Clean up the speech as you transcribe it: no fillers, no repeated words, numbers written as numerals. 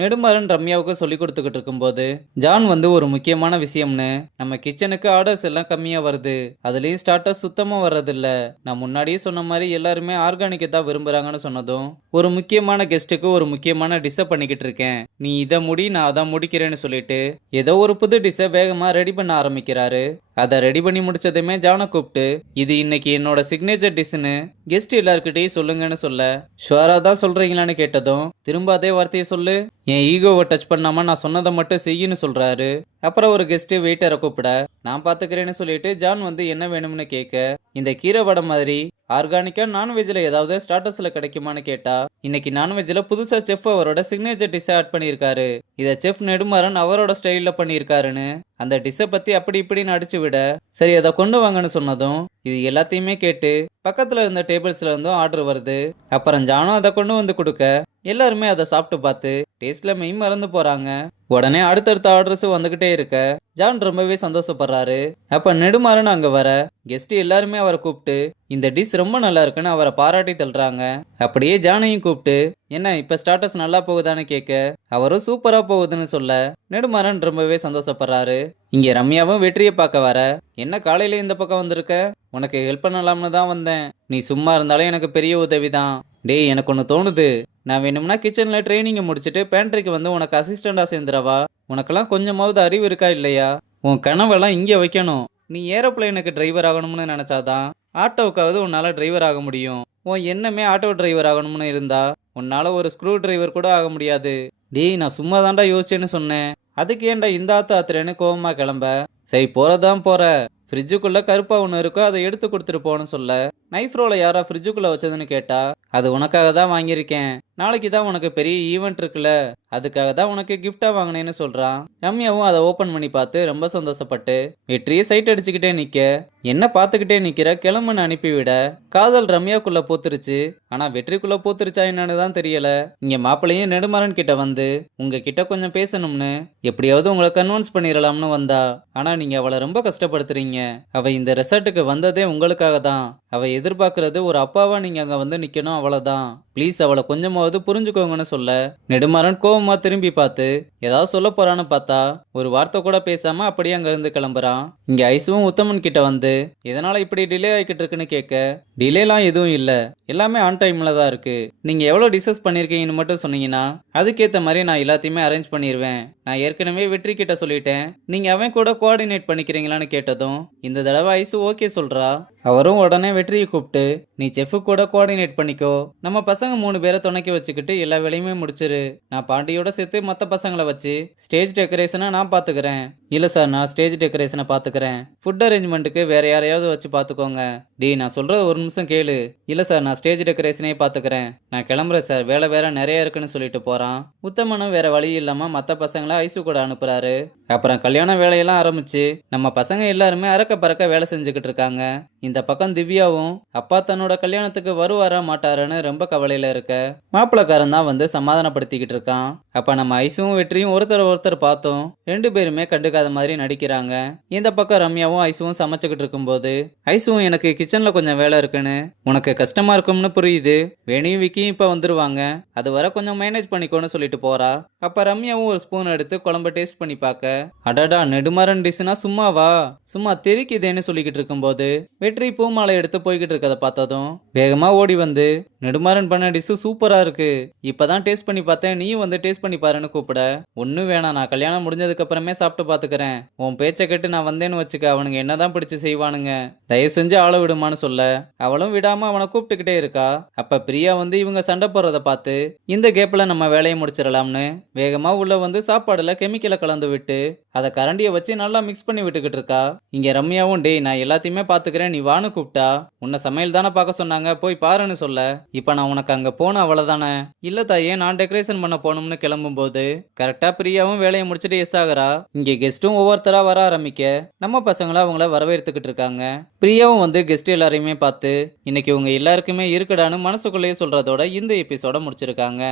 நெடுமாறன் ரம்யாவுக்கு சொல்லி கொடுத்துக்கிட்டு இருக்கும்போது ஜான் வந்து ஒரு முக்கியமான விஷயம்னு, நம்ம கிச்சனுக்கு ஆர்டர்ஸ் எல்லாம் கம்மியா வருது, அதுலயும் ஸ்டார்டர்ஸ் சுத்தமா வர்றதில்ல. நான் முன்னாடியே சொன்ன மாதிரி எல்லாருமே ஆர்கானிக்கை தான் விரும்புறாங்கன்னு சொன்னதும், ஒரு முக்கியமான கெஸ்ட்டுக்கு ஒரு முக்கியமான டிஷ்ஷை பண்ணிக்கிட்டு இருக்கேன், நீ இதை முடி நான் அதான் முடிக்கிறேன்னு சொல்லிட்டு ஏதோ ஒரு புது டிஷ்ஷை வேகமா ரெடி பண்ண ஆரம்பிக்கிறாரு. அதை ரெடி பண்ணி முடிச்சதுமே ஜானை கூப்பிட்டு, இது இன்னைக்கு என்னோட சிக்னேச்சர் டிஷ்னு கெஸ்ட் எல்லார்கிட்டையும் சொல்லுங்கன்னு சொல்ல, ஷுவரா தான் சொல்றீங்களான்னு கேட்டதும் திரும்ப அதே வார்த்தையை சொல்லு, என் ஈகோவை டச் பண்ணாம நான் சொன்னதை மட்டும் செய்யுன்னு சொல்றாரு. அப்புறம் ஒரு கெஸ்ட் வெயிட்டரை கூப்பிட, நான் பாத்துக்கிறேன்னு சொல்லிட்டு ஜான் வந்து என்ன வேணும்னு கேட்க, இந்த கீரை வடை மாதிரி ஆர்கானிக்கா நான்வெஜ்ல ஏதாவது ஸ்டார்டர்ஸ்ல கிடைக்குமான்னு கேட்டா, இன்னைக்கு நான்வெஜ்ல புதுசா செஃப் அவரோட சிக்னேச்சர் டிஷ் ஆட் பண்ணியிருக்காரு, இதை செஃப் நெடுமாறன் அவரோட ஸ்டைல்ல பண்ணியிருக்காருன்னு அந்த டிஷ்ஷை பத்தி அப்படி இப்படின்னு அடிச்சு விட, சரி அதை கொண்டு வாங்கன்னு சொன்னதும் இது எல்லாத்தையுமே கேட்டு பக்கத்துல இருந்த டேபிள்ஸ்ல இருந்தும் ஆர்டர் வருது. அப்புறம் ஜானும் அதை கொண்டு வந்து கொடுக்க எல்லாருமே அதை சாப்பிட்டு பார்த்து டேஸ்ட்ல மெய் மறந்து போறாங்க. உடனே அடுத்தடுத்த ஆர்டர்ஸ் வந்துகிட்டே இருக்க ஜான் ரொம்பவே சந்தோஷப்படுறாரு. அப்ப நெடுமாறன் அங்க வர கெஸ்ட் எல்லாருமே அவரை கூப்பிட்டு இந்த டிஷ் ரொம்ப நல்லா இருக்குன்னு அவரை பாராட்டி தள்ளுறாங்க. அப்படியே ஜானையும் கூப்பிட்டு என்ன இப்ப ஸ்டார்டர்ஸ் நல்லா போகுதான்னு கேட்க அவரும் சூப்பரா போகுதுன்னு சொல்ல நெடுமாறன் ரொம்பவே சந்தோஷப்படுறாரு. இங்க ரம்யாவும் வெற்றியை பார்க்க வர, என்ன காலையில இந்த பக்கம் வந்திருக்க, உனக்கு ஹெல்ப் பண்ணலாம்னு தான் வந்தேன், நீ சும்மா இருந்தாலும் எனக்கு பெரிய உதவிதான். டேய் எனக்கு ஒன்று தோணுது, நான் வேணும்னா கிச்சன்ல ட்ரைனிங்கை முடிச்சுட்டு பேண்ட்ரிக்கு வந்து உனக்கு அசிஸ்டண்டா சேர்ந்துடவா, உனக்கெல்லாம் கொஞ்சமாவது அறிவு இருக்கா இல்லையா, உன் கனவெல்லாம் இங்கே வைக்கணும், நீ ஏரோப்ளைனுக்கு டிரைவர் ஆகணும்னு நினைச்சாதான் ஆட்டோவுக்காவது உன்னால டிரைவர் ஆக முடியும், உன் எண்ணமே ஆட்டோ டிரைவர் ஆகணும்னு இருந்தா உன்னால ஒரு ஸ்க்ரூ டிரைவர் கூட ஆக முடியாது. டேய் நான் சும்மா தாண்டா யோசிச்சேன்னு சொன்னேன், அதுக்கு ஏன்டா இந்த ஆத்து ஆத்துறேன்னு கோவமா கிளம்ப, சரி போறதான் போற, ஃப்ரிட்ஜுக்குள்ள கருப்பா ஒன்று இருக்கோ அதை எடுத்து கொடுத்துட்டு போன்னு சொல்ல, நைஃப் ரோலை யாரா ஃப்ரிட்ஜுக்குள்ள வச்சதுன்னு கேட்டா, அது உனக்காக தான் வாங்கியிருக்கேன், நாளைக்கு தான் உனக்கு பெரிய ஈவெண்ட் இருக்குல்ல, அதுக்காக தான் உனக்கு கிஃப்டா வாங்கினேன்னு சொல்றான். ரம்யாவும் அதை ஓபன் பண்ணி பார்த்து ரொம்ப சந்தோஷப்பட்டு வெற்றியை சைட் அடிச்சுக்கிட்டே நிக்க, என்ன பார்த்துக்கிட்டே நிக்கிற கிளம்புன்னு அனுப்பிவிட, காதல் ரம்யாக்குள்ள பூத்துருச்சு, ஆனா வெற்றிக்குள்ள பூத்துருச்சா என்னன்னு தான் தெரியல. இங்க மாப்பிள்ளையும் நெடுமாறன் கிட்ட வந்து உங்ககிட்ட கொஞ்சம் பேசணும்னு எப்படியாவது உங்களை கன்வின்ஸ் பண்ணிடலாம்னு வந்தா, ஆனா நீங்க அவளை ரொம்ப கஷ்டப்படுத்துறீங்க, அவ இந்த ரெசார்ட்டுக்கு வந்ததே உங்களுக்காக தான், அவ எதிர்பார்க்கறது ஒரு அப்பாவா நீங்க அங்க வந்து நிக்கணும், அவ்வளவுதான், ப்ளீஸ் அவளை கொஞ்சமாவது புரிஞ்சுக்கோங்கன்னு சொல்ல, நெடுமாறன் கோவமா திரும்பி பார்த்து ஏதாவது சொல்ல போறான்னு பார்த்தா ஒரு வார்த்தை கூட பேசாம அப்படியே அங்க இருந்து கிளம்புறான். இங்க ஐசுவும் உத்தமன் கிட்ட வந்து எதனால இப்படி டிலே ஆகிக்கிட்டு இருக்குன்னு கேட்க, டிலேலாம் எதுவும் இல்ல, எல்லாமே ஆன் டைம்ல தான் இருக்கு, நீங்க எவ்வளவு டிஸ்கஸ் பண்ணிருக்கீங்கன்னு மட்டும் சொன்னீங்கன்னா அதுக்கேத்த மாதிரி நான் எல்லாத்தையுமே அரேஞ்ச் பண்ணிடுவேன், நான் ஏற்கனவே வெற்றி கிட்ட சொல்லிட்டேன், நீங்க அவன் கூட கோஆர்டினேட் பண்ணிக்கிறீங்களான்னு கேட்டதும் இந்த தடவை ஐசு ஓகே சொல்றா. அவரும் உடனே வெற்றியை கூப்பிட்டு நீ செஃப் கூட கோஆர்டினேட் பண்ணிக்கோ, நம்ம பசங்க 3 பேரை துணைக்கி வச்சுக்கிட்டு எல்லா வேலையுமே முடிச்சிரு, நான் பாண்டியோட சேர்த்து மற்ற பசங்களை வச்சு ஸ்டேஜ் டெக்கரேஷனை நான் பாத்துக்கிறேன். இல்ல சார் நான் ஸ்டேஜ் டெக்கரேஷனை பாத்துக்கிறேன், ஃபுட் அரேஞ்ச்மெண்ட்டுக்கு வேற யாரையாவது வச்சு பாத்துக்கோங்க. டே நான் சொல்றது ஒரு நிமிஷம் கேளு. இல்ல சார் நான் ஸ்டேஜ் டெக்கரேஷனே பாத்துக்கிறேன், நான் கிளம்புறேன் சார், வேலை வேற நிறைய இருக்குன்னு சொல்லிட்டு போறான். உத்தமனும் வேற வழி இல்லாம மற்ற பசங்களை ஐசு கூட அனுப்புறாரு. அப்புறம் கல்யாண வேலையெல்லாம் ஆரம்பிச்சு நம்ம பசங்க எல்லாருமே அறக்க பறக்க வேலை செஞ்சுக்கிட்டு இருக்காங்க. இந்த பக்கம் திவ்யாவும் அப்பா தன்னோட கல்யாணத்துக்கு வருவாரா மாட்டாருன்னு ரொம்ப கவலையில இருக்க மாப்பிளக்காரன் தான் வந்து சமாதானப்படுத்திக்கிட்டு இருக்கான். அப்ப நம்ம ஐசுவும் வெற்றியும் ஒருத்தர் பார்த்தோம் 2 பேருமே கண்டுக்காத மாதிரி நடிக்கிறாங்க. இந்த பக்கம் ரம்யாவும் ஐசுவும் சமைச்சுக்கிட்டு இருக்கும்போது ஐசுவும் எனக்கு கிச்சன்ல கொஞ்சம் வேலை இருக்குன்னு, உனக்கு கஷ்டமா இருக்கும்னு புரியுது, வேணியும் விக்கியும் இப்ப வந்துருவாங்க, அது வர கொஞ்சம் மேனேஜ் பண்ணிக்கோன்னு சொல்லிட்டு போறா. அப்ப ரம்யாவும் ஒரு ஸ்பூன் எடுத்து குழம்பு டேஸ்ட் பண்ணி பார்க்க, அடடா நெடுமாறன் டிஷ்னா சும்மாவா, சும்மா தெரிக்குதேன்னு சொல்லிக்கிட்டு இருக்கும்போது வெற்றி பூமாலை எடுத்து போய்கிட்டு இருக்கதை பார்த்ததும் வேகமா ஓடி வந்து நெடுமாறன் பண்ண டிஷ்ஷு சூப்பரா இருக்கு, இப்பதான் டேஸ்ட் பண்ணி பார்த்தேன், நீயும் வந்து டேஸ்ட் பண்ணி பாருன்னு கூப்பிட, ஒன்னும் வேணாம் நான் கல்யாணம் முடிஞ்சதுக்கு அப்புறமே சாப்பிட்டு பாத்துக்கிறேன், உன் பேச்சை கேட்டு நான் வந்தேன்னு வச்சுக்க அவனுங்க என்னதான் பிடிச்சு செய்வானுங்க, தயவு செஞ்சு ஆள விடுமான்னு சொல்ல, அவளும் விடாம அவனை கூப்பிட்டுக்கிட்டே இருக்கா. அப்ப பிரியா வந்து இவங்க சண்டை போடுறத பார்த்து இந்த கேப்ல நம்ம வேலையை முடிச்சிடலாம்னு வேகமா உள்ள வந்து சாப்பாடுல கெமிக்கலை கலந்து விட்டு அதை கரண்டியை வச்சு நல்லா மிக்ஸ் பண்ணி விட்டுக்கிட்டு இருக்கா. இங்க ரம்யாவும் டேய் நான் எல்லாத்தையுமே பாத்துக்கிறேன் நீ வான்னு கூப்பிட்டா, உன்னை சமையல் தானே பார்க்க சொன்னாங்க போய் பாருன்னு சொல்ல, இப்ப நான் உனக்கு அங்க போன அவ்வளவுதானே, இல்ல தாயே நான் டெக்கரேஷன் பண்ண போகணும்னு கிளம்பும் போது கரெக்டா பிரியாவும் வேலையை முடிச்சுட்டு எஸ் ஆகுறா. இங்க கெஸ்டும் ஒவ்வொருத்தரா வர ஆரம்பிக்க நம்ம பசங்களும் அவங்கள வரவேற்றுக்கிட்டு இருக்காங்க. பிரியாவும் வந்து கெஸ்ட் எல்லாரையுமே பார்த்து இன்னைக்கு உங்க எல்லாருக்குமே இருக்குடான்னு மனசுக்குள்ளேயே சொல்றதோட இந்த எபிசோட முடிச்சிருக்காங்க.